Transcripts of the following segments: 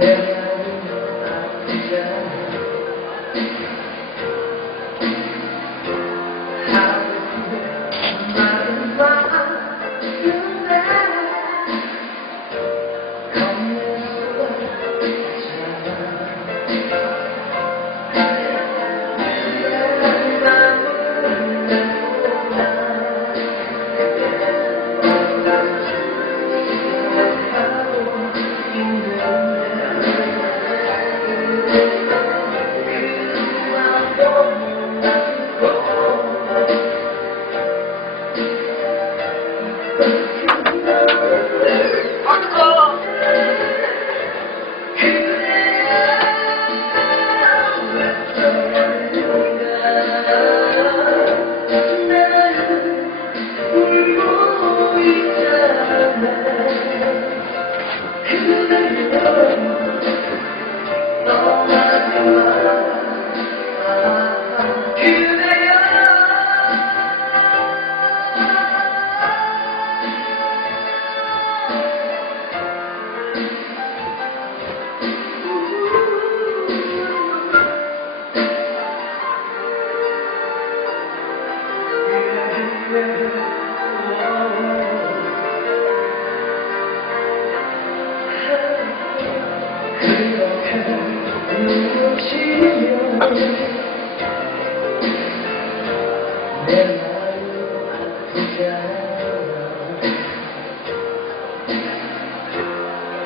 Yeah. Yeah.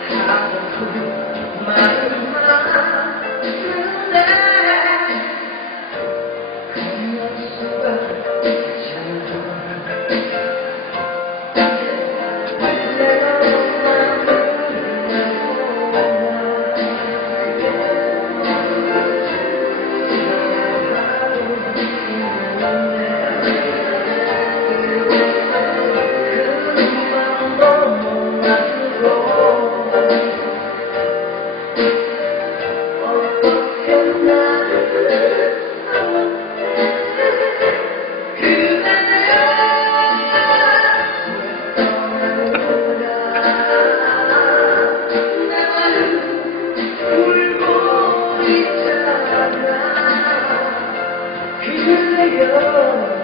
Amen. Here they go.